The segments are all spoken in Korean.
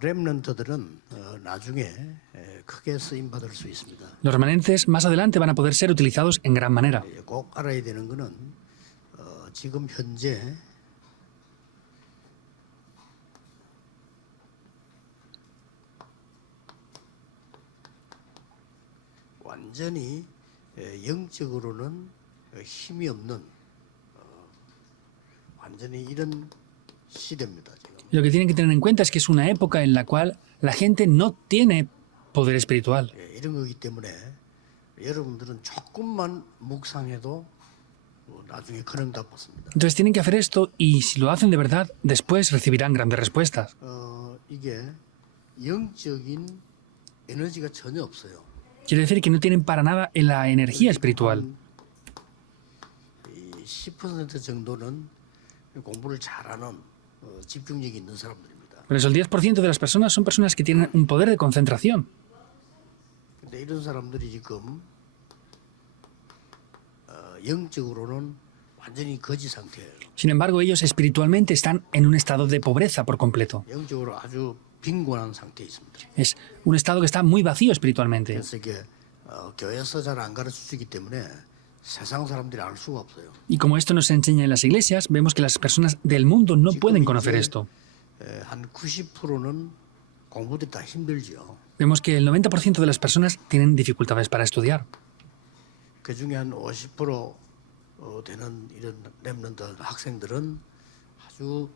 렘넌트들은 나중에 크게 쓰임 받을 수 있습니다. Los remanentes más adelante van a poder ser utilizados en gran manera. 꼭 알아야 되는 거는 지금 현재 완전히 영적으로는 힘이 없는 완전히 이런 시대입니다. 지금. Lo que tienen que tener en cuenta es que es una época en la cual la gente no tiene poder espiritual. 이런 거기 때문에 여러분들은 조금만 묵상해도 나중에 큰 응답 받습니다. Entonces tienen que hacer esto y si lo hacen de verdad, después recibirán grandes respuestas. 이게 영적인 에너지가 전혀 없어요. Quiere decir que no tienen para nada la energía espiritual. 이 10% 정도는 공부를 잘하는 집중력이 있는 사람들입니다. Por eso el 10% de las personas son personas que tienen un poder de concentración. 근데 이런 사람들이 지금 영적으로는 완전히 거지 상태예요. Sin embargo, ellos espiritualmente están en un estado de pobreza por completo. 영적으로 아주 빈곤한 상태에 있습니다. Es un estado que está muy vacío espiritualmente. 그래서 이게 교회에서 잘 안 가르쳐 주기 때문에 세상 사람들이 알 수가 없어요. Y como esto nos enseña en las iglesias, vemos que las personas del mundo no pueden conocer esto. 한 90%는 공부들이 다 힘들죠. Vemos que el 90% de las personas tienen dificultades para estudiar. 그 중에 한 50% 되는 이런 렘넌트 학생들은 아주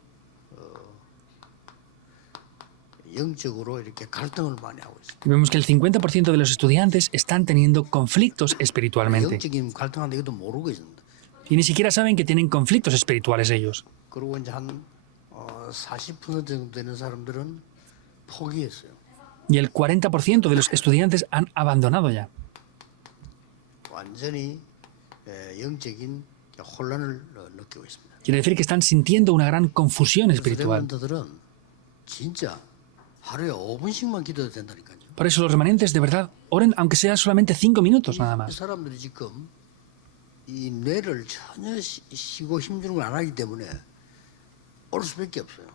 영적으로 이렇게 갈등을 많이 하고 있습니다. Y vemos que el 50% de los estudiantes están teniendo conflictos espiritualmente. 영적인 갈등하는데 이것도 모르고 있습니다. Y ni siquiera saben que tienen conflictos espirituales ellos. 그리고 이제 한 40% 정도 되는 사람들은 포기했어요. Y el 40% de los estudiantes han abandonado ya. 완전히 영적인 혼란을 느끼고 있습니다. Quiere decir que están sintiendo una gran confusión 그래서 espiritual. 렘넌트들은 진짜 하루에 5분씩만 기도해도 된다니까요. Por eso los remanentes de verdad oren aunque sea solamente 5 minutos nada 이 más. 사람들이 지금 이 뇌를 전혀 쉬고 힘주는 걸 안 하기 때문에 올 수밖에 없어요.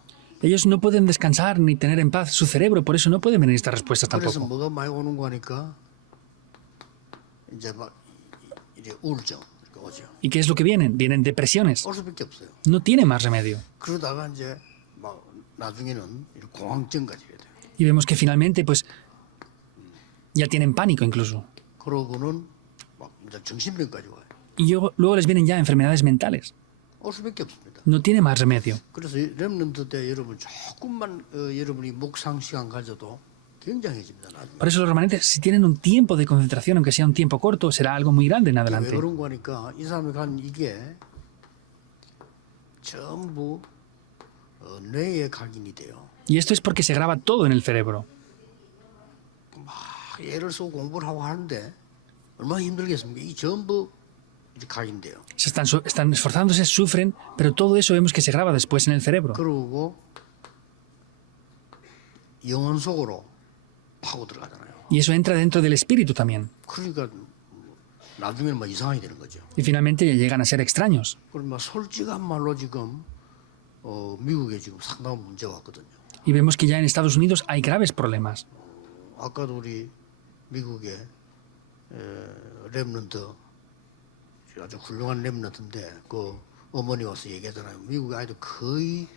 Ellos no pueden descansar ni tener en paz su cerebro, por eso no pueden venir estas respuestas 그래서 tampoco. 뭐가 많이 오는 거 하니까 이제 막 이제 우울증 이렇게 오죠. ¿Y qué es lo que vienen? Vienen depresiones. 올 수밖에 없어요. No tiene más remedio. 그러다가 이제 막 나중에는 공황증까지 해야 돼요. Y vemos que finalmente pues ya tienen pánico incluso. 그러고는 막 이제 정신병까지 와요. Y luego les vienen ya enfermedades mentales. 올 수밖에 없습니다. No tiene más remedio. 그래서 렘넌트 때 여러분 조금만 여러분이 묵상 시간 가져도 굉장해집니다. 나중에. Por eso los remanentes, si tienen un tiempo de concentración, aunque sea un tiempo corto, será algo muy grande en 왜 adelante. 그런 거 하니까 이 사람이 간 이게 전부 뇌에 각인이 돼요. Y esto es porque se graba todo en el cerebro. 막 애를 쓰고 공부를 하고 하는데 얼마나 힘들겠습니까? 이 전부 이제 각인돼요. Están esforzándose, sufren, pero todo eso vemos que se graba después en el cerebro. 그러고 영혼 속으로 파고 들어가잖아요. Y eso entra dentro del espíritu también. 그러니까 나중에는 막 이상하게 되는 거죠. Y finalmente llegan a ser extraños. 그럼 막 솔직한 말로 지금 미국에 지금 상당한 문제가 왔거든요. Y vemos que ya en Estados Unidos hay graves problemas. 아까도 우리 미국의 렘넌트 아주 훌륭한 렘넌트인데 그 어머니 와서 얘기하잖아요. 미국 아이들 거의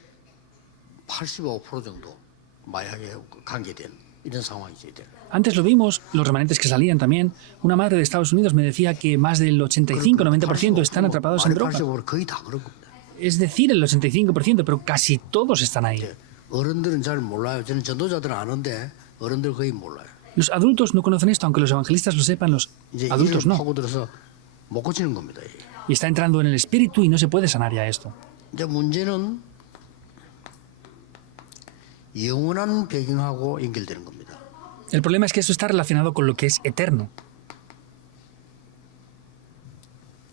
85% 정도 마약에 관계된 이런 상황이 돼요. Antes lo vimos, los remanentes que salían también. Una madre de Estados Unidos me decía que más del 85-90% están atrapados en drogas. 85% 거의 다 그런 겁니다. Es decir, el 85%, pero casi todos están ahí. 어른들은 잘 몰라요. 저는 전도자들은 아는데 어른들 거의 몰라요. Los adultos no conocen esto, aunque los evangelistas lo sepan, los 이제 adultos 이를 no. 파고 들어서 못 고치는 겁니다. 이게. Y está entrando en el espíritu y no se puede sanar ya esto. 이제 문제는 영원한 배경하고 연결되는 겁니다. El problema es que esto está relacionado con lo que es eterno.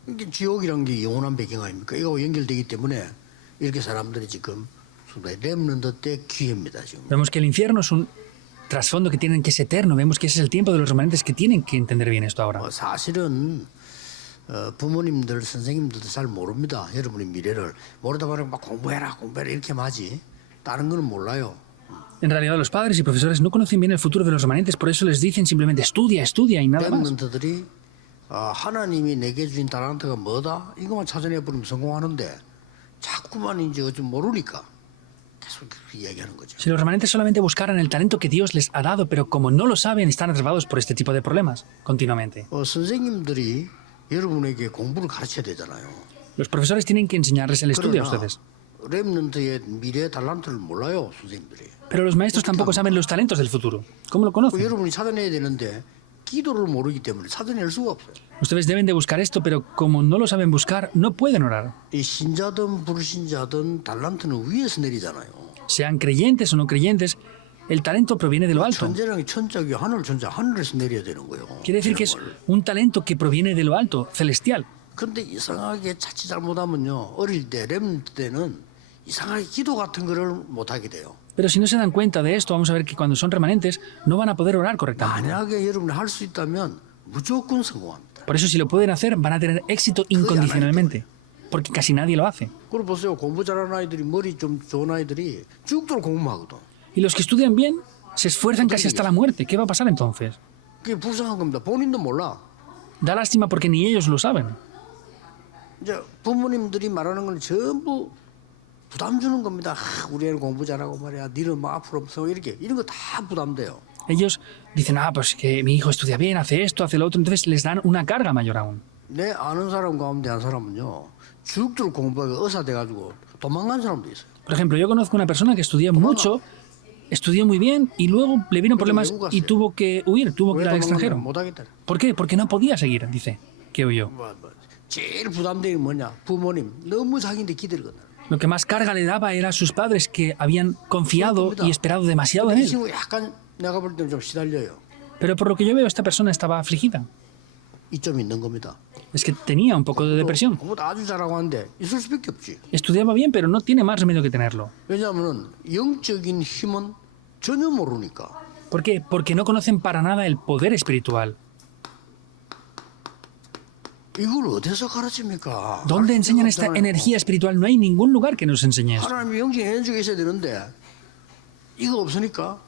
이게 지옥이란 게 영원한 배경 아닙니까? 이거 연결되기 때문에 이렇게 사람들이 지금 렘넌트 때 기회입니다. 지금. Vemos que el infierno es un trasfondo que tienen que es eterno. Vemos que ese es el tiempo de los remanentes que tienen que entender bien esto ahora. 사실은 부모님들, 선생님들도 잘 모릅니다. 여러분의 미래를 모르다 보니 막 공부해라 이렇게 하지. 다른 거는 몰라요. En realidad los padres y profesores no conocen bien el futuro de los remanentes, por eso les dicen simplemente estudia, estudia y nada más. 랩런트들이 하나님이 내게 주신 달란트가 뭐다? 이것만 찾아내 버리면 성공하는데 자꾸만 이제 좀 모르니까 계속 그렇게 이야기하는 거죠. Si los remanentes solamente buscaran el talento que Dios les ha dado, pero como no lo saben, están atrapados por este tipo de problemas continuamente. 선생님들이 여러분에게 공부를 가르쳐야 되잖아요. Los profesores tienen que enseñarles el estudio a 그러나 ustedes. 랩런트의 미래 달란트를 몰라요, 선생님들이. Pero los maestros tampoco saben los talentos del futuro. ¿Cómo lo conocen? 여러분이 찾아내야 되는데 기도를 모르기 때문에 찾아낼 수가 없어요. Ustedes deben de buscar esto, pero como no lo saben buscar, no pueden orar. 이 신자든 불신자든 달란트는 위에서 내리잖아요. Sean creyentes o no creyentes, el talento proviene de lo alto. 천재랑이 천짝이 하늘 천자 하늘에서 내려야 되는 거예요. Quiere decir que es 이런 걸. un talento que proviene de lo alto, celestial. 근데 이상하게 자칫 잘못하면요 어릴 때 랩런트 때는 이상하게 기도 같은 거를 못 하게 돼요. Pero si no se dan cuenta de esto, vamos a ver que cuando son remanentes no van a poder orar correctamente. 만약에 여러분이 할 수 있다면 무조건 성공합니다. Por eso si lo pueden hacer, van a tener éxito incondicionalmente. Porque casi nadie lo hace. 그리고 보세요 공부 잘하는 아이들이 머리 좀 좋은 아이들이 죽도록 공부하거든. Y los que estudian bien se esfuerzan casi hasta la muerte. ¿Qué va a pasar entonces? 그게 불쌍한 겁니다. 본인도 몰라. Da lástima porque ni ellos lo saben. 이제 부모님들이 말하는 건 전부 부담 주는 겁니다. 우리 애는 공부 잘하고 말이야. 니는 뭐 앞으로 없어 이렇게 이런 거 다 부담돼요. Ellos dicen, pues que mi hijo estudia bien, hace esto, hace lo otro. Entonces les dan una carga mayor aún. 내 아는 사람 가운데 한 사람은요 죽도록 공부하고 의사 돼가지고 도망간 사람도 있어요. Por ejemplo, yo conozco una persona que estudió mucho, estudió muy bien y luego le vieron problemas y tuvo que huir, tuvo que ir al extranjero. 못하겠다. ¿Por qué? Porque no podía seguir, dice, que huyó. 제일 부담되는 게 뭐냐? 부모님 너무 자기한테 기대거든. Lo que más carga le daba era a sus padres que habían confiado y esperado demasiado en 이 él. 친구 약간 내가 볼 때는 좀 시달려요. Pero por lo que yo veo, esta persona estaba afligida. 이점이 있는 겁니다. Es que tenía un poco de depresión. 공부도 아주 잘하고 하는데 있을 수밖에 없지. Estudiaba bien, pero no tiene más remedio que tenerlo. 왜냐하면 영적인 힘은 전혀 모르니까. ¿Por qué? Porque no conocen para nada el poder espiritual. 이걸 어디서 가르칩니까? ¿Dónde enseñan esta 없잖아요. energía espiritual? No hay ningún lugar que nos enseñe esto. 하나님이 영적인 에너지가 있어야 되는데 이거 없으니까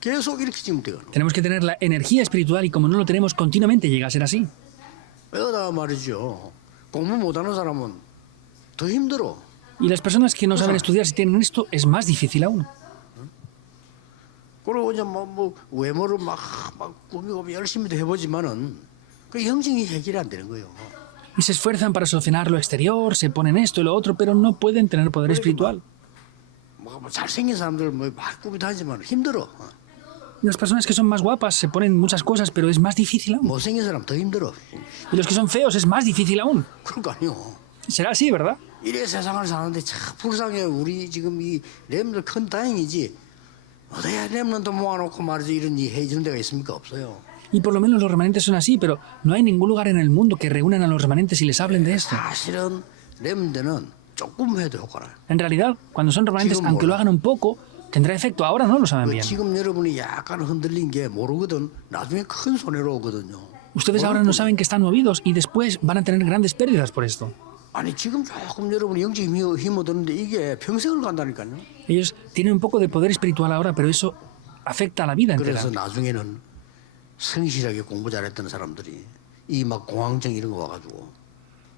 계속 이렇게 지금 돼요. Tenemos que tener la energía espiritual y como no lo tenemos continuamente llega a ser así. 왜다 말이죠. 공부 못하는 사람은 더 힘들어. Y las personas que no saben estudiar, si tienen esto, es más difícil aún. 그리고 이제 뭐 외모를 막 꾸미고 열심히 해보지만은 그 영적인 해결이 안 되는 거예요. Y se esfuerzan para solucionar lo exterior, se ponen esto y lo otro, pero no pueden tener poder espiritual. 뭐 잘생긴 사람들 뭐막 꾸미 다니지만 힘들어. Y las personas que son más guapas se ponen muchas cosas, pero es más difícil aún. 못생긴 사람 더 힘들어. Y los que son feos es más difícil aún. 그럴 거 아니요. Será así, ¿verdad? 이래 세상을 사는데 참 불쌍해. 우리 지금 이 렘들 큰 다행이지. 어디야 렘런도 모아놓고 말이지 이런 일 해주는 데가 있습니까? 없어요. Y por lo menos los remanentes son así, pero no hay ningún lugar en el mundo que reúnan a los remanentes y les hablen de esto. 사실은 렘들은 조금 해도 효과를. En realidad, cuando son remanentes, aunque lo hagan un poco, tendrá efecto. Ahora no lo saben bien. 지금 여러분이 약간 흔들린 게 모르거든. 나중에 큰 손해로 오거든요. Ustedes ahora no saben que están movidos y después van a tener grandes pérdidas por esto. 아니 지금 조금 여러분이 영적 힘 얻었는데 이게 평생을 간다니까요. Ellos tienen un poco de poder espiritual ahora, pero eso afecta a la vida entera. 그래서 나중에는 성실하게 공부 잘했던 사람들이 이 막 공황증 이런 거 와가지고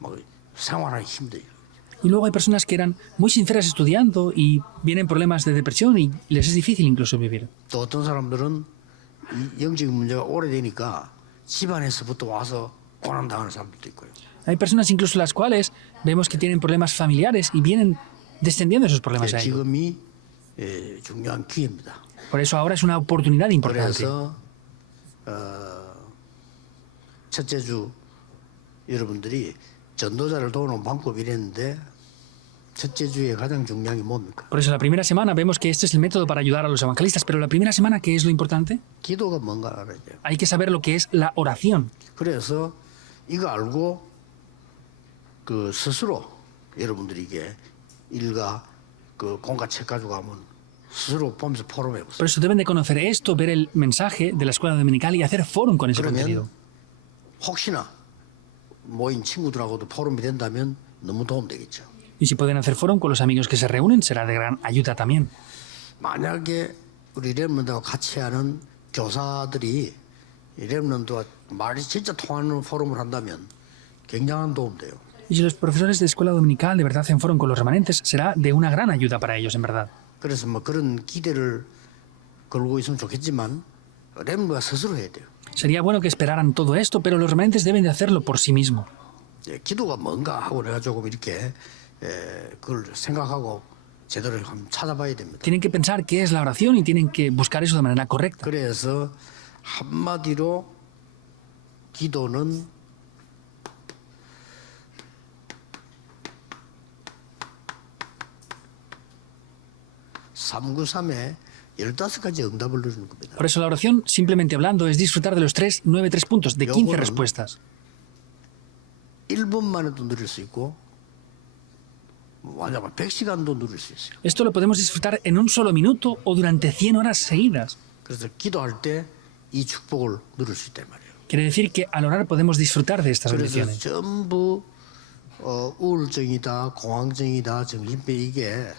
막 생활하기 힘들어요. Y luego hay personas que eran muy sinceras estudiando y vienen problemas de depresión y les es difícil incluso vivir. 또 어떤 사람들은 이 영적인 문제가 오래되니까 집안에서부터 와서 고난당하는 사람들도 있고요. Hay personas incluso las cuales vemos que tienen problemas familiares y vienen descendiendo esos problemas a ellos. 지금이 중요한 기회입니다. Por eso ahora es una oportunidad importante. 그래서 첫째 주 여러분들이 전도자를 도우는 방법이 이랬는데 첫째 주에 가장 중요한 게 뭡니까? Por eso la primera semana vemos que este es el método para ayudar a los evangelistas, pero la primera semana, ¿qué es lo importante? 기도가 뭔가 알아야 돼요. Hay que saber lo que es la oración. 그래서 이거 알고 그 스스로 여러분들이 이게 일가 그 공과 책 가지고 가면 스스로 보면서 포럼해 보세요. Por eso deben de conocer esto, ver el mensaje de la escuela dominical y hacer fórum con ese contenido. 그러면 혹시나 모인 친구들하고도 포럼이 된다면 너무 도움 되겠죠. Y si pueden hacer fórum con los amigos que se reúnen, será de gran ayuda también. 만약에 우리 렘넌트와 같이 하는 교사들이 이 렘넌트와 말이 진짜 통하는 포럼을 한다면 굉장한 도움 돼요. Y si los profesores de escuela dominical de verdad hacen foro con los remanentes, será de una gran ayuda para ellos, en verdad. 그래서 뭐 그런 기대를 걸고 있으면 좋겠지만 렘넌트가 스스로 해야 돼요. Sería bueno que esperaran todo esto, pero los remanentes deben de hacerlo por sí mismos. 예, 기도가 뭔가 하고 내가 조금 이렇게 그걸 생각하고 제대로 한번 찾아봐야 됩니다. Tienen que pensar qué es la oración y tienen que buscar eso de manera correcta. 그래서 한마디로 기도는 (393에) 15가지 응답을 누리는 겁니다. Por eso la oración, simplemente hablando, es disfrutar de los 3 puntos, de 15 요거는 respuestas. 1분 만에도 누릴 수 있고 완전 100시간도 누릴 수 있어요. Esto lo podemos disfrutar en un solo minuto o durante 100 horas seguidas. 그래서 기도할 때 이 축복을 누릴 수 있단 말이에요. Quiere decir que al orar podemos disfrutar de estas 그래서 bendiciones. 전부 우울증이다, 공황증이다, 정신병 이게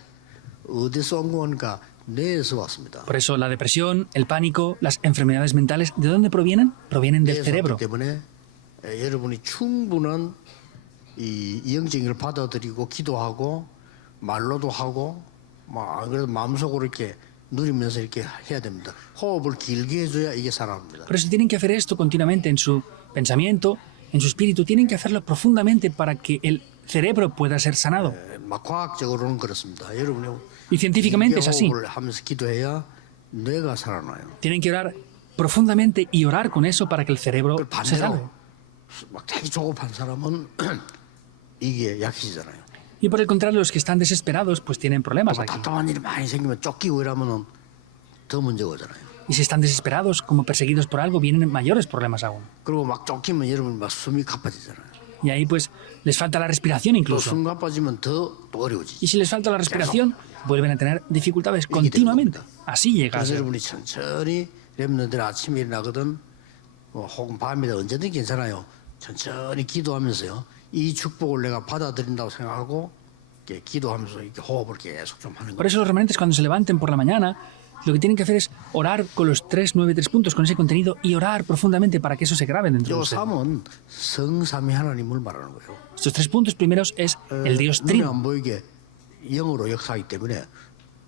어디서 온 거니까 뇌에서 왔습니다. Por eso la depresión, el pánico, las enfermedades mentales, ¿de dónde provienen? Provienen del 뇌에서 cerebro. 왔기 때문에 여러분이 충분한 이 영적인 걸 받아들이고 기도하고 말로도 하고 막 안 그래도 마음속으로 이렇게 누리면서 이렇게 해야 됩니다. 호흡을 길게 해줘야 이게 살아납니다. Por eso tienen que hacer esto continuamente en su pensamiento, en su espíritu. Tienen que hacerlo profundamente para que el cerebro pueda ser sanado. 막 과학적으로는 그렇습니다. 여러분이 Y científicamente es así. 호흡을 하면서 기도해야 뇌가 살아나요. Tienen que orar profundamente y orar con eso para que el cerebro se salve. 반대로 막 되게 조급한 사람은 이게 약해지잖아요. Y por el contrario, los que están desesperados pues tienen problemas 뭐 aquí. 답답한 일이 많이 생기면 쫓기고 이러면은 더 문제가 오잖아요. Y si están desesperados, como perseguidos por algo, vienen mayores problemas aún. 그리고 막 쫓기면 여러분 막 숨이 가빠지잖아요. Y ahí pues les falta la respiración 또 incluso. 숨 가빠지면 또 Y 어려워지지. si les falta la respiración, vuelven a tener dificultades continuamente. Así llega a 그래서 ser. 여러분이 천천히 렘넌트들 아침에 일어나거든 혹은 밤이다 언제든 괜찮아요. 천천히 기도하면서요. 이 축복을 내가 받아들인다고 생각하고 이렇게 기도하면서 이렇게 호흡을 계속 좀 하는 Por 거예요. eso los remanentes cuando se levanten por la mañana, lo que tienen que hacer es orar con los 3 puntos, con ese contenido, y orar profundamente para que eso se grabe dentro de 요 ustedes. 3은 성삼위 하나님을 말하는 거예요. Estos 3 puntos primeros es el Dios 눈에 Trino, 안 보이게 영으로 역사하기 때문에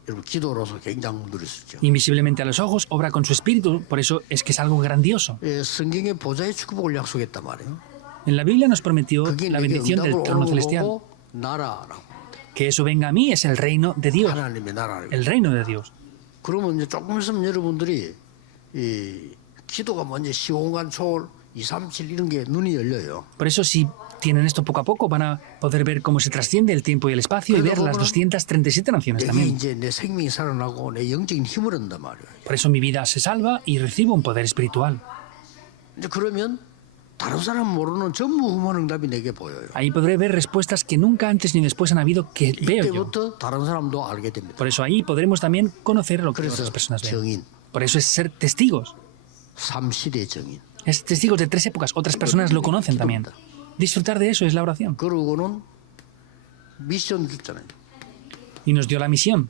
여러분 기도로서 굉장히 누릴 수 있죠. invisiblemente a los ojos, obra con su espíritu, por eso es que es algo grandioso. 성경에 보좌의 축복을 약속했단 말이에요. En la Biblia nos prometió 그게 la 내게 bendición del 응답을 trono 오는 celestial. 거고 나라라고. Que eso venga a mí es el reino de Dios, 하나님의 나라라고. el reino de Dios. 그러면 이제 조금 있으면 여러분들이 이 기도가 먼저 시공간 초월 2, 3, 7 이런 게 눈이 열려요. Por eso si tienen esto poco a poco van a poder ver cómo se trasciende el tiempo y el espacio y ver las 237 naciones 이게 también. 이제 내 생명이 살아나고 내 영적인 힘을 얻는단 말이에요. Por eso mi vida se salva y recibo un poder espiritual. 이제 그러면 다른 사람 모르는 전무후무한 응답이 내게 보여요. Ahí podré ver respuestas que nunca antes ni después han habido que veo yo. 이때부터 다른 사람도 알게 됩니다. Por eso ahí podremos también conocer lo que 그래서 otras personas ven. 정인, Por eso es ser testigos. 3시대 정인. Es testigos de 3 épocas. Otras personas lo conocen también. Disfrutar de eso es la oración. 그러고는 미션 줬잖아요. Y nos dio la misión.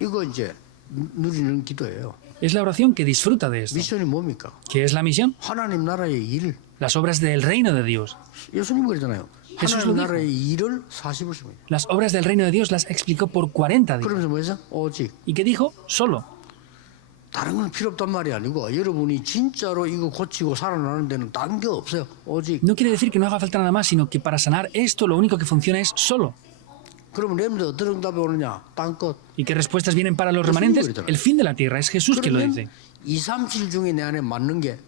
이거 이제 누리는 기도예요. Es la oración que disfruta de esto. 미션이 뭡니까? ¿Qué es la misión? 하나님 나라의 일. Las obras del reino de Dios. 예수님 그러잖아요. Jesús 하나님 lo 나라의 일을 40을 Las obras del reino de Dios las explicó por 40 días. 그러면서 뭐였어? 오직 ¿Y qué dijo? Solo. 다른 건 필요 없단 말이 아니고 여러분이 진짜로 이거 고치고 살아나는 데는 딴 게 없어요. 오직. No quiere decir que no haga falta nada más, sino que para sanar esto lo único que funciona es solo. 그러면 렘들 어떤 응답이 오느냐? 딴 것. ¿Y qué respuestas vienen para los remanentes? El fin de la tierra. Es Jesús quien lo dice. 그러면 2, 3, 7 중에 내 안에 맞는 게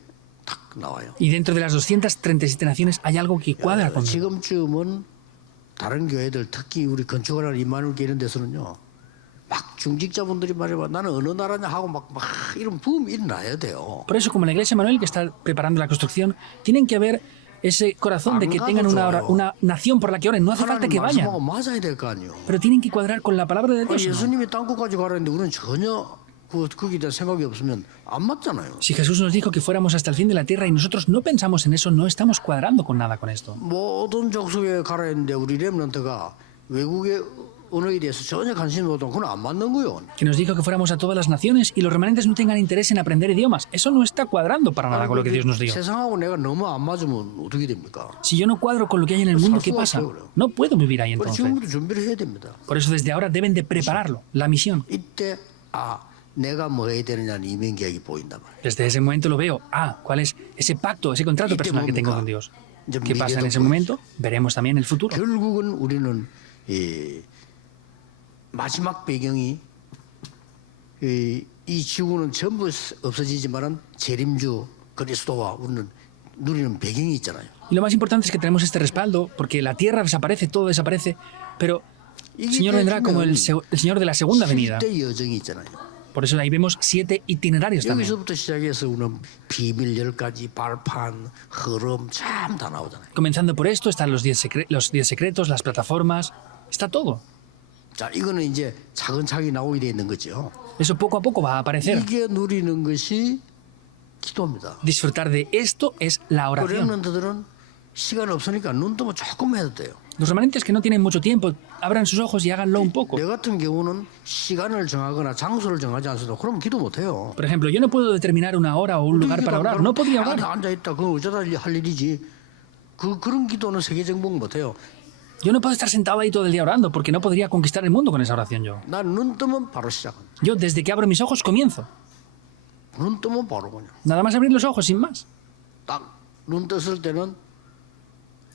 딱 나와요. Y dentro de las 237 naciones hay algo que cuadra conmigo. 지금쯤은 다른 교회들 특히 우리 건축하는 이만울 교회 이런 데서는요. 막 중직자분들이 말해봐 나는 어느 나라냐 하고 막 이런 붐이 일어나야 돼요. Por eso, como la iglesia Manuel que está preparando la construcción, tienen que haber ese corazón de que tengan una nación por la que oren. No hace falta que vayan, 말씀하고 맞아야 될 거 아니에요. pero tienen que cuadrar con la palabra de Dios. ¿No? 예수님이 땅끝까지 가라는데 우리는 전혀 거기에 대한 생각이 없으면 안 맞잖아요. Si Jesús nos dijo que fuéramos hasta el fin de la tierra y nosotros no pensamos en eso, no estamos cuadrando con nada con esto. 모든 족속에 가라 했는데 우리 렘넌트가 외국에 언어에 대해서 전혀 관심이 없다면 그건 안 맞는 거예요. que nos dijo que fuéramos a todas las naciones y los remanentes no tengan interés en aprender idiomas. Eso no está cuadrando para nada con lo que Dios nos dio. 세상하고 내가 너무 안 맞으면 어떻게 됩니까? Si yo no cuadro con lo que hay en el mundo, ¿qué pasa? No puedo vivir ahí 그래서 entonces. 지금부터 준비를 해야 됩니다. Por eso desde ahora deben de prepararlo, la misión. 이때 내가 뭐 해야 되느냐는 이민계약이 보인단 말이에요. Desde ese momento lo veo. ¿Cuál es ese pacto, ese contrato personal que tengo con Dios? ¿Qué pasa en ese momento? Veremos también el futuro. 결국은 우리는 이 마지막 배경이 이 지구는 전부 없어지지만은 재림주 그리스도와 우리는 누리는 배경이 있잖아요. Y lo más importante es que tenemos este respaldo, porque la tierra desaparece, todo desaparece, pero el Señor vendrá como el Señor de la segunda venida. 7대 여정이 있잖아요. Por eso ahí vemos 7 itinerarios también. 여기서부터 시작해서 우리는 비밀 10가지, 발판, 흐름 참 다 나오잖아요. Comenzando por esto están los 10 secretos, las plataformas, está todo. 자, 이거는 이제 차근차근 나오게 돼 있는 거죠. Eso poco a poco va a aparecer. 이게 누리는 것이 기도입니다. Disfrutar de esto es la oración. 렘넌트들은 시간 없으니까 눈 뜨면 조금 해도 돼요. Los remanentes que no tienen mucho tiempo, abran sus ojos y háganlo un poco. 내 같은 경우는 시간을 정하거나 장소를 정하지 않습니다. 그럼 기도 못 해요. Por ejemplo, yo no puedo determinar una hora o un lugar para orar. No podría orar. 앉아 있다. 그건 어쩌다 할 일이지. 그런 기도는 세계 정복 못 해요. Yo no puedo estar sentado ahí todo el día orando porque no podría conquistar el mundo con esa oración yo. 난 눈 뜨면 바로 시작합니다. Yo desde que abro mis ojos comienzo. 눈 뜨면 바로 그냥. Nada más abrir los ojos sin más. 딱 눈 떴을 때는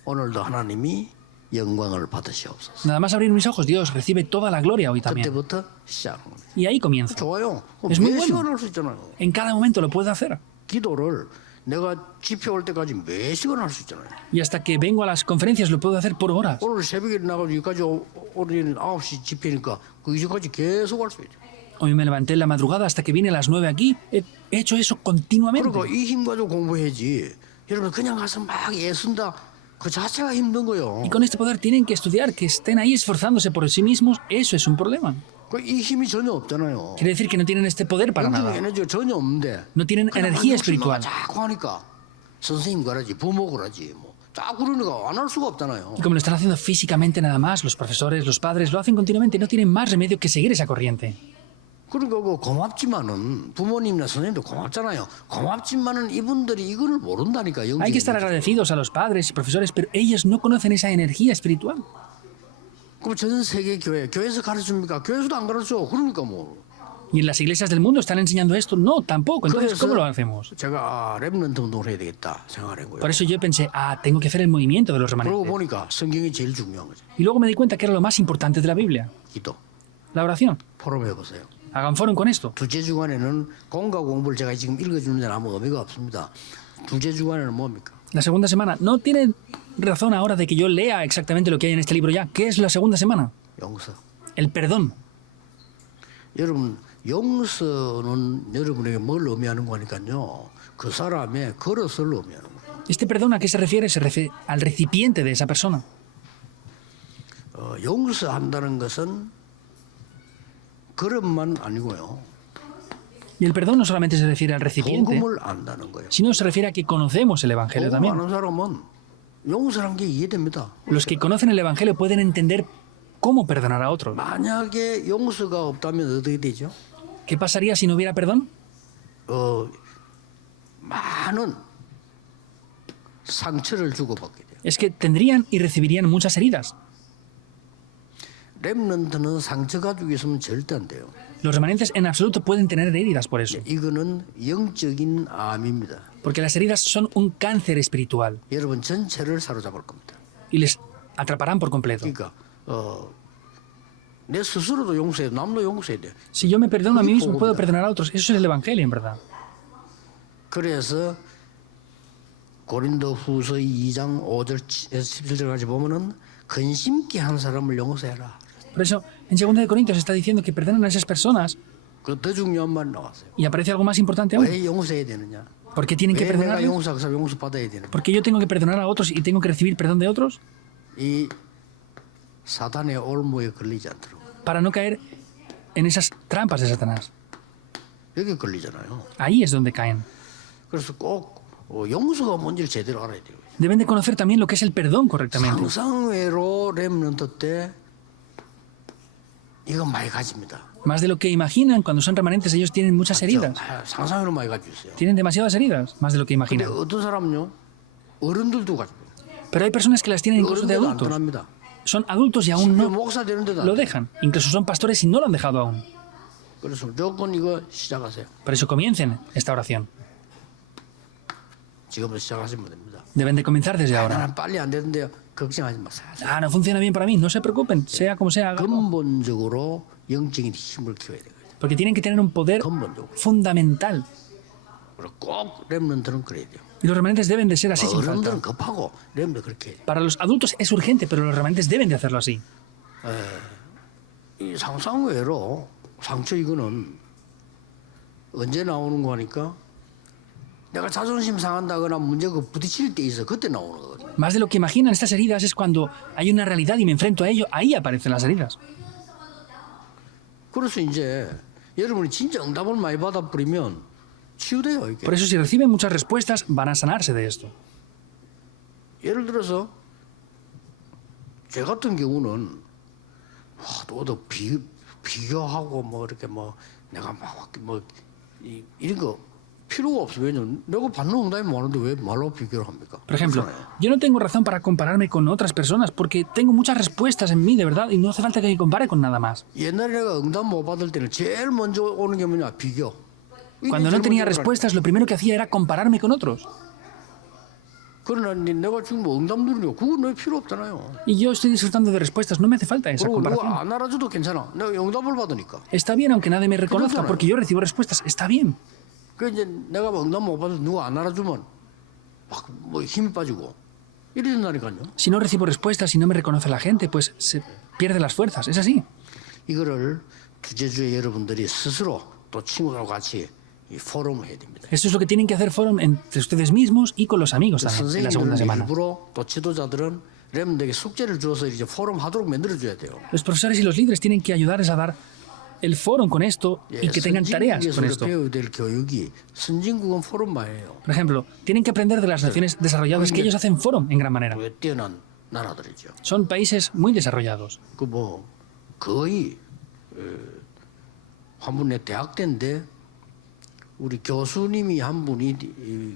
오늘도 하나님이 영광을 받으시옵소서. Nada más abrir mis ojos, Dios recibe toda la gloria hoy también. 그때부터 시작합니다. Y ahí comienzo. 좋아요. Es muy 매 bueno. 시간 할 수 있잖아요. En cada momento lo puedo hacer. 기도를 내가 집회 올 때까지 매 시간 할 수 있잖아요. Y hasta que vengo a las conferencias lo puedo hacer por horas. 오늘 새벽에 나가서 여기까지 오늘 9시 집회니까 그 이전까지 계속 할 수 있죠. Hoy me levanté en la madrugada hasta que vine a las 9 aquí. He hecho eso continuamente. 그러니까 이 힘 가지고 공부해야지. 여러분 그냥 가서 막 애쓴다. 그 자체가 힘든 거예요. Y con este poder tienen que estudiar, que estén ahí esforzándose por sí mismos. Eso es un problema. 이 힘이 전혀 없잖아요. Quiere decir que no tienen este poder para 영적 nada. 에너지가 전혀 없는데. No tienen energía espiritual. 자꾸 하니까 선생님 그러지, 부모 그러지, 뭐 자꾸 그러니까 안 할 수가 없잖아요. Y como lo están haciendo físicamente nada más, los profesores, los padres lo hacen continuamente, no tienen más remedio que seguir esa corriente. 그러니까 그 고맙지만은 부모님이나 선생님도 고맙잖아요. 고맙지만은 이분들이 이거를 모른다니까 영적. Hay que estar agradecidos a los padres y profesores, pero ellos no conocen esa energía espiritual. 그럼 전 세계 교회에서 가르칩니까? 교회에서도 안 가르쳐. 그러니까 뭐. ¿Y en las iglesias del mundo están enseñando esto? No, tampoco. Entonces, ¿cómo lo hacemos? 제가 렘넌트 운동을 해야 되겠다 생각을 한 거예요. Por eso yo pensé, tengo que hacer el movimiento de los 그러고 remanentes. 보니까 성경이 제일 중요한 거죠. Y luego me di cuenta que era lo más importante de la Biblia, 기도. la oración. 포럼해 보세요. Hagan foro con esto. 두째 주간에는 공과 공부를 제가 지금 읽어주는 데는 아무 의미가 없습니다. 두째 주간에는 뭡니까? La segunda semana. No tiene razón ahora de que yo lea exactamente lo que hay en este libro ya. ¿Qué es la segunda semana? 용서. El perdón. 여러분 용서는 여러분에게 뭘 의미하는 거니까요. 그 사람의 그릇을 의미하는 거예요. ¿Este perdón a qué se refiere? Se refiere al recipiente de esa persona. 용서한다는 것은 그릇만 아니고요. Y el perdón no solamente se refiere al recipiente, 복음을 안다는 거예요. sino se refiere a que conocemos el Evangelio 복음 también. 아는 사람은 용서란 게 이해됩니다. Los que conocen el Evangelio pueden entender cómo perdonar a otros. 만약에 용서가 없다면 어떻게 되죠? ¿Qué pasaría si no hubiera perdón? 많은 상처를 주고받게 돼요. Es que tendrían y recibirían muchas heridas. 렘넌트는 상처 가지고 있으면 절대 안 돼요. Los remanentes en absoluto pueden tener heridas por eso, 이거는 영적인 암입니다. porque las heridas son un cáncer espiritual 여러분 전체를 사로잡을 겁니다. y les atraparán por completo. 그러니까 내 스스로도 용서해, 남도 용서해야 돼. Si yo me perdono a mí mismo, puedo perdonar a otros. Eso es el Evangelio, en verdad. 그래서 고린도후서 2장 5절 17절까지 보면은 근심케 한 사람을 용서해라. Por eso, en 2 de Corintios está diciendo que perdonan a esas personas 그 더 중요한 말 나왔어요. y aparece algo más importante aún. 왜 용서해야 되느냐? ¿Por qué tienen que 왜 내가 perdonarles? 용서하고 그 사람 용서 받아야 되느냐? ¿Por qué yo tengo que perdonar a otros y tengo que recibir perdón de otros? 이 사단의 올무에 걸리지 않도록. Para no caer en esas trampas de Satanás. 여기 걸리잖아요. Ahí es donde caen. 그래서 꼭 용서가 뭔지를 제대로 알아야 돼요. Deben de conocer también lo que es el perdón correctamente. 상상외로 렘넌트 때 이거 많이 가집니다. Más de lo que imaginan, cuando son remanentes ellos tienen muchas heridas. 상상으로 많이 가지고 있어요. Tienen demasiadas heridas, más de lo que 근데 imaginan. 어떤 사람은요, 어른들도 가지고 Pero hay personas que las tienen incluso de 어른들도 안 adultos. 떠납니다. Son adultos y aún 심지어 no 목사 되는데도 안 lo 돼요. dejan. Incluso son pastores y no lo han dejado aún. 그래서 무조건 이거 시작하세요. Por eso comiencen esta oración. 지금부터 시작하시면 됩니다. Deben de comenzar desde ahora. 나는 빨리 안 되는데요. 걱정하지 마세요. Ah, no funciona bien para mí, no se preocupen, sea como sea. háganlo. 근본적으로 영적인 힘을 키워야 돼요. Porque tienen que tener un poder 근본적으로. fundamental. 그리고 꼭 렘넌트는 그래야 돼요. Y los remanentes deben de ser así sin falta. 어른들은 급하고 렘넌트 그렇게 해야 돼요. Para los adultos es urgente, pero los remanentes deben de hacerlo así. 이 상상 외로 상처 이거는 언제 나오는 거니까 내가 자존심 상한다거나 문제가 부딪힐 때 있어 그때 나오는 거거든요. Más de lo que imaginan estas heridas es cuando hay una realidad y me enfrento a ello, ahí aparecen las heridas. 그래서 이제 여러분이 진짜 응답을 많이 받아버리면 치유돼요 이게. Por eso si reciben muchas respuestas van a sanarse de esto. 예를 들어서 제 같은 경우는 또 비교하고 뭐 이렇게 뭐 내가 뭐 이런 거 필요가 없어. 왜냐면 내가 받는 응답이 많은데 왜 말로 비교를 합니까? Por ejemplo, 그렇잖아요. yo no tengo razón para compararme con otras personas porque tengo muchas respuestas en mí, de verdad, y no hace falta que me compare con nada más. 옛날에 내가 응답 못 받을 때는 제일 먼저 오는 게 뭐냐? 비교. 이게 Cuando 제일 no tenía 먼저 오라니까. respuestas, lo primero que hacía era compararme con otros. 그러나 내가 지금 뭐 응답 누리고 그건 왜 필요 없잖아요. Y yo estoy disfrutando de respuestas, no me hace falta esa 그리고 누가 comparación. 안 알아줘도 괜찮아. 내가 응답을 받으니까. Está bien aunque nadie me reconozca Claro. porque yo recibo respuestas, está bien. 그 이제 내가 뭐 응답 못 받아서 누가 안 알아주면 막 뭐 힘이 빠지고 이래 된다니까요. Si no recibo respuestas y no me reconoce la gente, pues se pierde las fuerzas, es así. 이거를 주제주에 여러분들이 스스로 또 친구들과 같이 이 포럼을 해야 됩니다. Esto es lo que tienen que hacer forum entre ustedes mismos y con los amigos también en la segunda 선생님들은 semana. 일부러 또 지도자들은 여러분들에게 숙제를 주어서 이제 포럼 하도록 만들어줘야 돼요. Los profesores y los líderes tienen que ayudarles a dar el foro con esto y que tengan tareas con 선진국에서 esto. 배워야 될 교육이 선진국은 포럼만이에요. Por ejemplo, tienen que aprender de las naciones desarrolladas que ellos hacen forum en gran manera. 왜 뛰어난 나라들이죠. Son países muy desarrollados. 그 뭐 거의 한 분의 대학 때인데 우리 교수님이 한 분이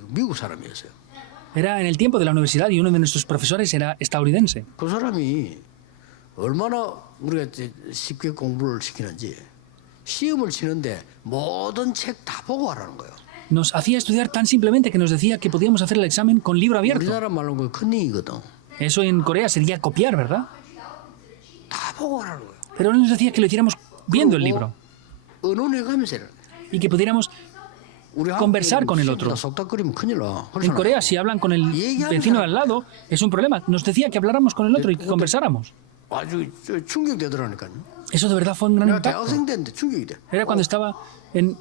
미국 사람이었어요. Era en el tiempo de la universidad y uno de nuestros profesores era estadounidense. 그 사람이 얼마나 우리가 이제 쉽게 공부를 시키는지 시험을 치는데 모든 책 다 보고 하라는 거예요. Nos hacía estudiar tan simplemente que nos decía que podíamos hacer el examen con libro abierto. 우리나라 말로 그 컨닝이거든. Eso en Corea sería copiar, ¿verdad? 다 보고 하라는 거예요. Pero él nos decía que lo hiciéramos viendo el libro 언어내가면서 해라. y que pudiéramos 우리 conversar con el otro. 속닥거리면 큰일 나. En Corea, si hablan con el vecino de al lado, es un problema. Nos decía que habláramos con el otro y que conversáramos. 아주 충격되더라니까요. Eso de verdad fue un gran 내가 impacto. 대학생 때인데 충격이 돼. Era cuando estaba en...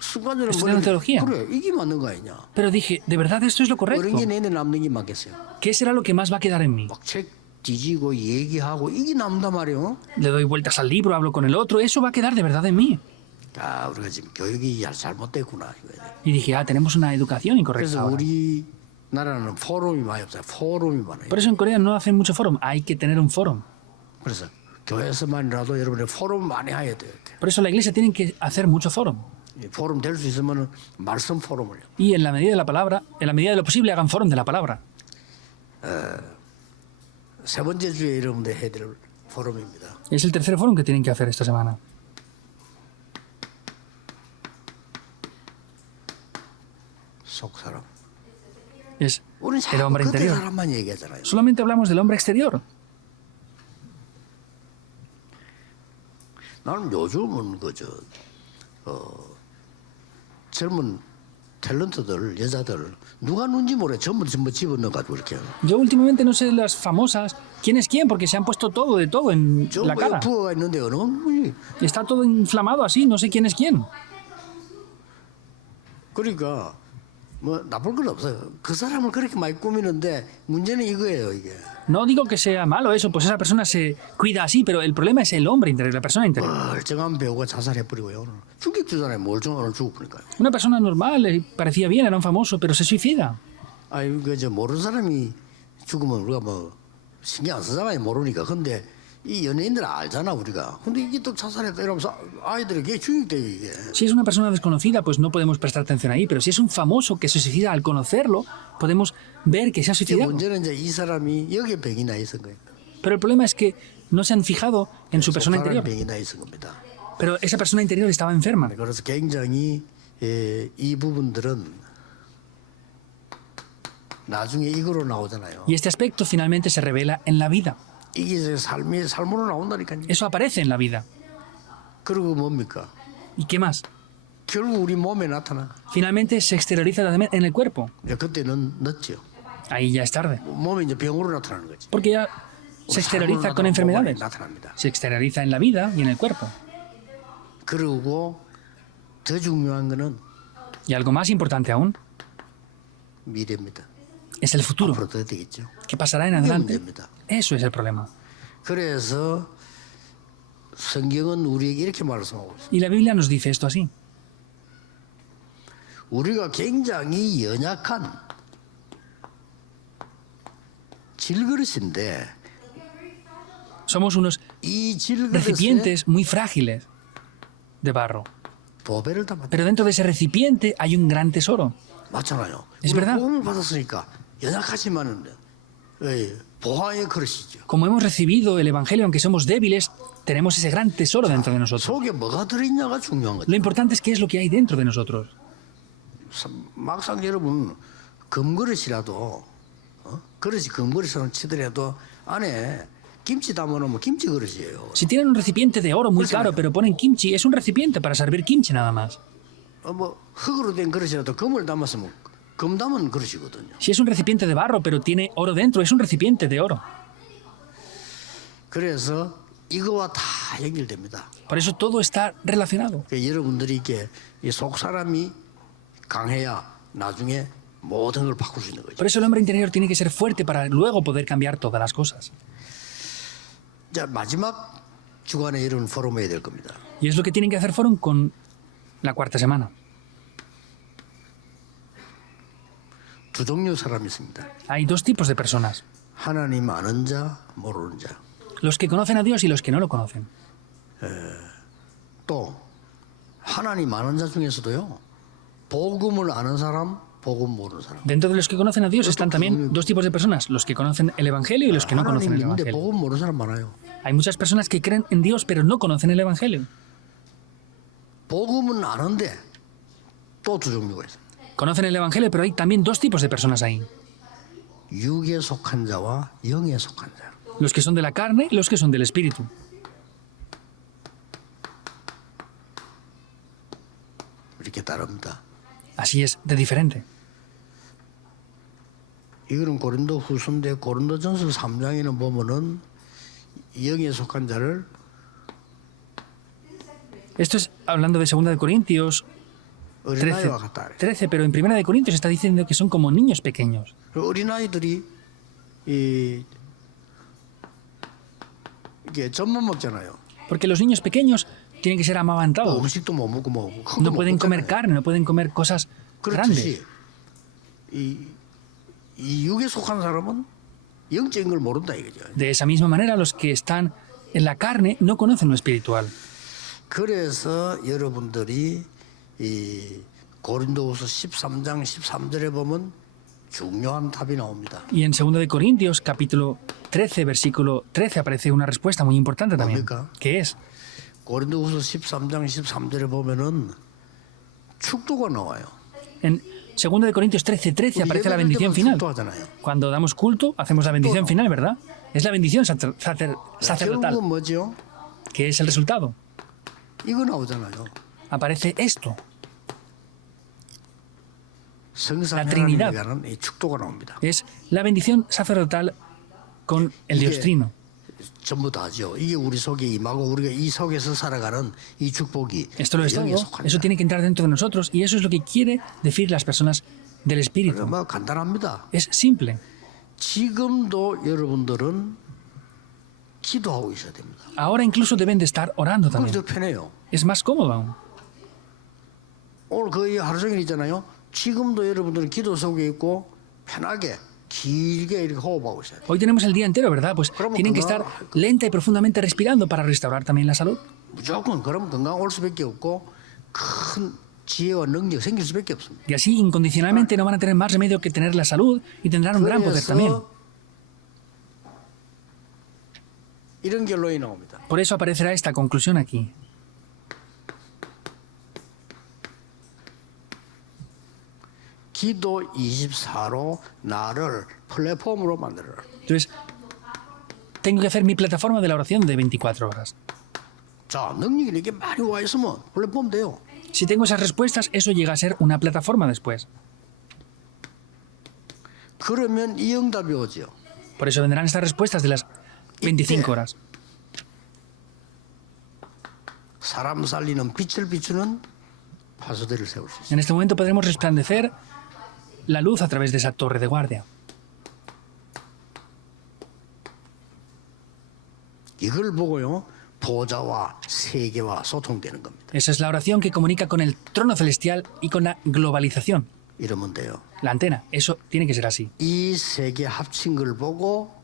순간적으로 estudiando teología. 그래 이게 맞는 거 아니냐. Pero dije, ¿de verdad esto es lo correcto? 어린 게 내내 남는 게 맞겠어요. ¿Qué será lo que más va a quedar en mí? 막 책 뒤지고 얘기하고 이게 남단 말이에요. Le doy vueltas al libro, hablo con el otro, eso va a quedar de verdad en mí. 아 우리가 지금 교육이 잘못됐구나 이거예요. Y dije, tenemos una educación incorrecta 그래서 ahora. 우리 나라는 포럼이 많이 없어요. 포럼이 많아요. Por eso en Corea no hacen mucho forum, hay que tener un forum. 그래서 교회에서만이라도 여러분의 포럼 많이 해야 돼요. 이렇게. Por eso la iglesia tiene que hacer mucho forum. 이 포럼 될 수 있으면 말씀 포럼을요. Y en la medida de la palabra, en la medida de lo posible, hagan forum de la palabra. 세 번째 주에 여러분들 해야 될 포럼입니다. Es el tercer forum que tienen que hacer esta semana. 속 사람. Es 우리는 el 자꾸 hombre 그때 interior. 사람만 얘기하잖아요. Solamente hablamos del hombre exterior. 나는 요즘은 젊은 탤런트들 여자들 누가 누군지 모르게 전부 집어넣어가지고 이렇게 Yo últimamente no sé las famosas quién es quién porque se han puesto todo de todo en la 전부 cara. 부어가 있는데 어느 분이 Está todo inflamado así, no sé quién es quién. 그러니까 뭐 나쁠 건 없어요. 그 사람을 그렇게 많이 꾸미는데 문제는 이거예요 이게. No digo que sea malo eso, pues esa persona se cuida así, pero el problema es el hombre interior, la persona interior. 멀쩡한 배우가 자살해버리고요. 오늘 충격주잖아요. 멀쩡한 죽어버리니까요. Una persona normal, le parecía bien, era un famoso, pero se suicida. 아유 그저 모르는 사람이 죽으면 우리가 뭐 신경 안 쓰잖아요. 모르니까. 근데 이 연예인들 알잖아 우리가. 근데 이게 또 자살했다 이러면서 아이들이 그게 중요돼요 이게. Si es una persona desconocida, pues no podemos prestar atención ahí, pero si es un famoso que se suicida al conocerlo, podemos ver que se ha 이제 suicidado. 문제는 이제 이 사람이 여기에 병이 나 있은 거예요. Pero el problema es que no se han fijado en su persona 사람이 interior. 병이 나 있은 겁니다. Pero esa persona interior estaba enferma. 그래서 굉장히 이 부분들은 나중에 이거로 나오잖아요. Y este aspecto finalmente se revela en la vida. 이게 이제 삶으로 나온다니까요. Eso aparece en la vida. 그리고 뭡니까? ¿Y qué más? 결국 우리 몸에 나타나. Finalmente se exterioriza también en el cuerpo. 이제 그때는 늦죠. Ahí ya es tarde. 몸이 이제 병으로 나타나는 거지. Porque ya se exterioriza con enfermedades. 나타납니다. Se exterioriza en la vida y en el cuerpo. 그리고 더 중요한 거는 Y algo más importante aún 미래입니다. es el futuro. 앞으로 더 되겠죠. ¿Qué pasará en 이게 adelante? 문제입니다. Eso es el problema. 그래서 성경은 우리에게 이렇게 말씀하고 있어요. Y la Biblia nos dice esto así. 우리가 굉장히 연약한 질그릇인데 Somos unos 이 질그릇에 recipientes muy frágiles de barro. 보배를 담았다. Pero dentro de ese recipiente hay un gran tesoro. 맞잖아요. Es 우리 verdad. 복음을 받았으니까 연약하지만은 보화의 그릇이죠. Como hemos recibido el Evangelio, aunque somos débiles, tenemos ese gran tesoro dentro de nosotros. 속에 뭐가 들어있냐가 중요한 거죠. Lo importante es qué es lo que hay dentro de nosotros. 막상 여러분 금그릇이라도 그릇이 금그릇처럼 치더라도 안에 김치 담아놓으면 김치 그릇이에요. Si tienen un recipiente de oro muy caro, pero ponen kimchi, es un recipiente para servir kimchi nada más. 뭐 흙으로 된 그릇이라도 금을 담았으면 금 담은 그릇이거든요. Si es un recipiente de barro, pero tiene oro dentro, es un recipiente de oro. 그래서 이거와 다 연결됩니다. Por eso todo está relacionado. 그러니까 여러분들이 이게 이 속 사람이 강해야 나중에 모든 걸 바꿀 수 있는 거죠. Por eso el hombre interior tiene que ser fuerte para luego poder cambiar todas las cosas. 자 마지막 주간에 이런 포럼 해야 될 겁니다. Y es lo que tienen que hacer Forum con la cuarta semana. 두 종류 사람이 있습니다. Hay dos tipos de personas. 하나님 아는 자, 모르는 자. Los que conocen a Dios y los que no lo conocen. 또 하나님 아는 자 중에서도요. 복음을 아는 사람, 복음 모르는 사람. Dentro de los que conocen a Dios están también dos tipos de personas. Los que conocen el Evangelio y los que no conocen el 하나님 있는데 Evangelio. 복음 모르는 사람 많아요. Hay muchas personas que creen en Dios pero no conocen el Evangelio. 복음은 아는데 또 두 종류가 있어요. Conocen el Evangelio, pero hay también dos tipos de personas ahí. 육에 속한 자와 영에 속한 자. Los que son de la carne y los que son del Espíritu. 이렇게 다릅니다. Así es de diferente. 이거는 고린도 후서인데 고린도전서 3장에는 보면은 영에 속한 자를 Esto es hablando de 2 de Corintios 어린아이와 같다. 13, pero en 1 de Corintios está diciendo que son como niños pequeños. 어린아이들이 이게 젖만 먹잖아요. Porque los niños pequeños tienen que ser amamantados. 음식도 못 먹고 뭐 No pueden comer carne, no pueden comer cosas grandes. 그렇듯이 이 육에 속한 사람은 영적인 걸 모른다 이거죠. De esa misma manera, los que están en la carne no conocen lo espiritual. 그래서 여러분들이 이 고린도후서 13장 13절에 보면 중요한 답이 나옵니다. Y en 2 de Corintios, capítulo 13, versículo 13, aparece una respuesta muy importante también. 뭡니까? ¿Qué es? 고린도후서 13장 13절에 보면은 축도가 나와요. En 2 de Corintios 13, 13 aparece la bendición final. 축도하잖아요. Cuando damos culto, hacemos la bendición final, ¿verdad? Es la bendición sacerdotal. 결국은 뭐죠? ¿Qué es el resultado? 이거 나오잖아요. Aparece esto. 성삼 La Trinidad. 하나님에 관한 이 축도가 나옵니다. Es la bendición sacerdotal con el Dios Trino. 전부 다죠. 이게 우리 속에 임하고 우리가 이 속에서 살아가는 이 축복이 Esto lo es 영에 todo. 속한 Eso 자. tiene que entrar dentro de nosotros y eso es lo que quiere decir las personas del Espíritu. 뭐 간단합니다. Es simple. 지금도 여러분들은 기도하고 있어야 됩니다. Ahora incluso deben de estar orando 그게 también. 더 편해요. Es más cómodo aún. 오늘 거의 하루 종일 있잖아요. 지금도 여러분들은 기도 속에 있고 편하게 길게 이렇게 호흡하고 있어야 돼. Hoy tenemos el día entero, ¿verdad? Pues tienen que estar lenta y profundamente respirando para restaurar también la salud. 무조건 그럼 건강 올 수밖에 없고 큰 지혜와 능력 생길 수밖에 없습니다. Y así incondicionalmente no van a tener más remedio que tener la salud y tendrán un gran poder también. 그래서 이런 결론이 나옵니다. Por eso aparecerá esta conclusión aquí. 기도 24로 나를 플랫폼으로 만들어라. Entonces, tengo que hacer mi plataforma de la oración de 24 horas. 자, 능력이 이렇게 많이 와 있으면 플랫폼 돼요. Si tengo esas respuestas, eso llega a ser una plataforma después. 그러면 이 응답이 오죠. Por eso vendrán estas respuestas de las 25 horas. 사람 살리는 빛을 비추는 파수대를 세울 수 있어요. En este momento podremos resplandecer la luz a través de esa torre de guardia. 이걸 보고요. 보좌와 세계와 소통되는 겁니다. Esa es la oración que comunica con el trono celestial y con la globalización. 이러면 돼요. La antena. Eso tiene que ser así. 이 세계 합친 걸 보고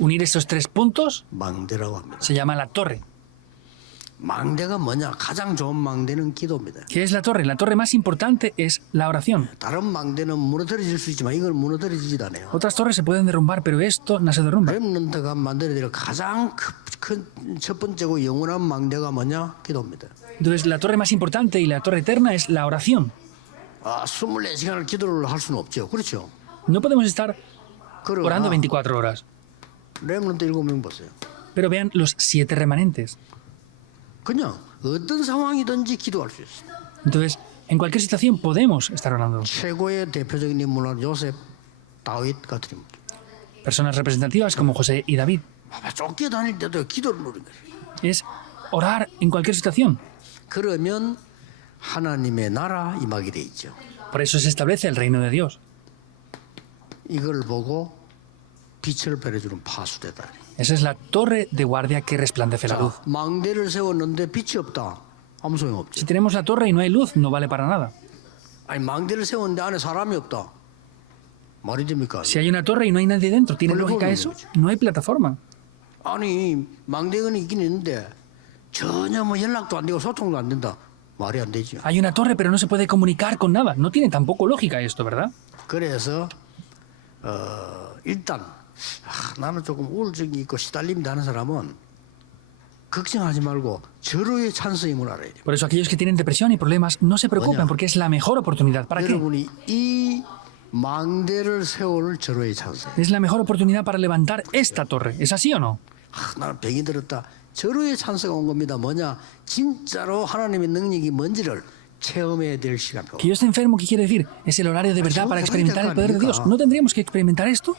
Unir estos tres puntos 망대라고 합니다. se llama la torre. 망대가 뭐냐? 가장 좋은 망대는 기도입니다. ¿Qué es la torre? La torre más importante es la oración. 다른 망대는 무너뜨려질 수 있지만 이건 무너뜨리지도 않아요. Otras torres se pueden derrumbar, pero esto no se derrumba. 렘넌트가 만들어야 가장 큰 첫 번째고 영원한 망대가 뭐냐? 기도입니다. Entonces, la torre más importante y la torre eterna es la oración. 24시간을 기도를 할 수는 없죠. 그렇죠? No podemos estar 그러나 orando 24 horas. 렘넌트 7명 보세요. Pero vean los 7 remanentes. 그냥 어떤 상황이든지 기도할 수 있어요. Entonces, en cualquier situación podemos estar orando. 최고의 대표적인 인물은 요셉, 다윗 같은 인물. Personas representativas como José y David. 쫓겨다닐 때도 기도를 누린 거예요. Es orar en cualquier situación. 그러면 하나님의 나라 임하게 돼 있죠. Por eso se establece el reino de Dios. 이걸 보고 빛을 발해주는 파수대다. Esa es la torre de guardia que resplandece la luz. 자, 망대를 세웠는데 빛이 없다. 아무 소용 없죠. Si tenemos la torre y no hay luz, no vale para nada. 아니 망대를 세웠는데 안에 사람이 없다. 말이 됩니까? Si hay una torre y no hay nadie dentro, ¿tiene lógica eso? No hay plataforma. 아니 망대가 있긴 있는데 전혀 뭐 연락도 안 되고 소통도 안 된다. 말이 안 되죠. Hay una torre, pero no se puede comunicar con nada. No tiene tampoco lógica esto, ¿verdad? 그래서 일단 나는 조금 우울증이 있고 시달림다 하는 사람은 걱정하지 말고 절호의 찬스임을 알아야 돼요. Por eso aquellos que tienen depresión y problemas no se preocupen porque es la mejor oportunidad. ¿Para qué? 여러분이 이 망대를 세울 절호의 찬스. Es la mejor oportunidad para levantar esta torre. ¿Es así o no? 나는 병이 들었다. 절호의 찬스가 온 겁니다. 뭐냐? 진짜로 하나님의 능력이 뭔지를 체험해야 될 시간. Que yo esté enfermo, ¿qué quiere decir? Es el horario de verdad para experimentar el poder de Dios. ¿No tendríamos que experimentar esto?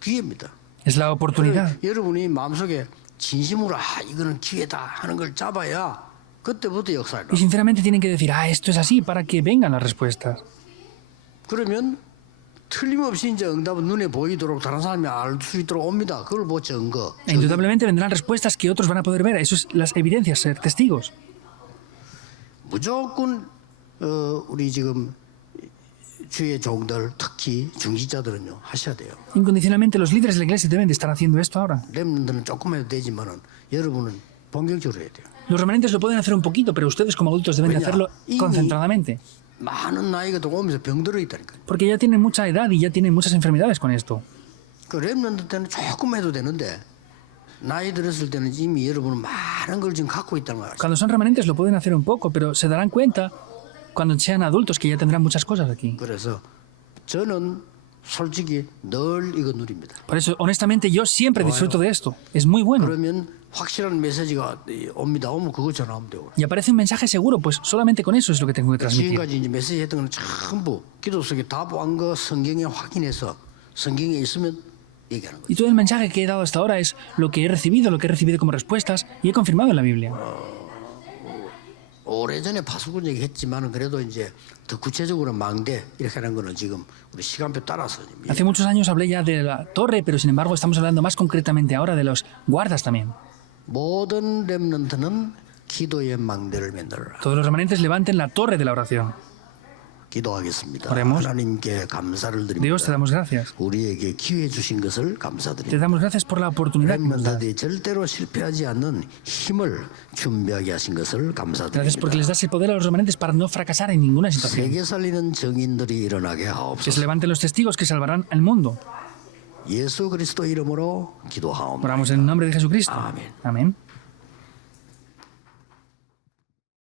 기회입니다. Es la oportunidad. 여러분이 마음속에 진심으로 이거는 기회다 하는 걸 잡아야 그때부터 역사를. Y sinceramente tienen que decir, esto es así para que vengan las respuestas. 그러면 틀림없이 이제 응답은 눈에 보이도록 다른 사람이 알 수 있도록 옵니다. 그걸 보고 증거. E indudablemente vendrán respuestas que otros van a poder ver. Eso es las evidencias, ser testigos. 무조건 우리 지금 주의 종들 특히 중직자들은요 하셔야 돼요. Incondicionalmente los líderes de la iglesia deben de estar haciendo esto ahora. 렘넌트는 조금 해도 되지만은 여러분은 본격적으로 해야 돼요. Los remanentes lo pueden hacer un poquito, pero ustedes como adultos deben de hacerlo concentradamente. 많은 나이가 오면서 병들어 있다니까요. Porque ya tienen mucha edad y ya tienen muchas enfermedades con esto. 그 렘넌트 때는 조금 해도 되는데 나이 들었을 때는 이미 여러분은 많은 걸 지금 갖고 있다는 거예요. Cuando son remanentes lo pueden hacer un poco, pero se darán cuenta cuando sean adultos que ya tendrán muchas cosas aquí. 그래서 저는 솔직히 늘 이거 누립니다. Por eso, honestamente, yo siempre disfruto de esto. Es muy bueno. 그러면 확실한 메시지가 옵니다. 오면 그거 전화하면 되고. Y aparece un mensaje seguro, pues solamente con eso es lo que tengo que transmitir. 지금까지 이제 메시지 했던 건 전부 기도 속에 답한 거 성경에 확인해서 성경에 있으면 얘기하는 거죠. Y todo el mensaje que he dado hasta ahora es lo que he recibido como respuestas y he confirmado en la Biblia. 오래전에 파수꾼 얘기했지만은 그래도 이제 더 구체적으로 망대 이렇게 하는 거는 지금 우리 시간표 따라서. Hace muchos años hablé ya de la torre, pero sin embargo estamos hablando más concretamente ahora de los guardas también. 모든 렘넌트는 기도의 망대를 만들어라. Todos los remanentes levanten la torre de la oración. 기도하겠습니다. Oremos. 하나님께 감사를 드립니다. Dios, te damos gracias. 우리에게 기회 주신 것을 Te 감사드립니다. damos gracias por la oportunidad que nos das. 렘넌트들이 절대로 실패하지 않는 힘을 준비하게 하신 것을 Gracias porque 감사드립니다. les das el poder a los remanentes para no fracasar en ninguna situación. 세계 살리는 증인들이 일어나게 Que se 하옵소서. levanten los testigos que salvarán al mundo. 예수 그리스도 이름으로 기도하옵나이다. Oramos en el nombre de Jesucristo. Amén. Amén.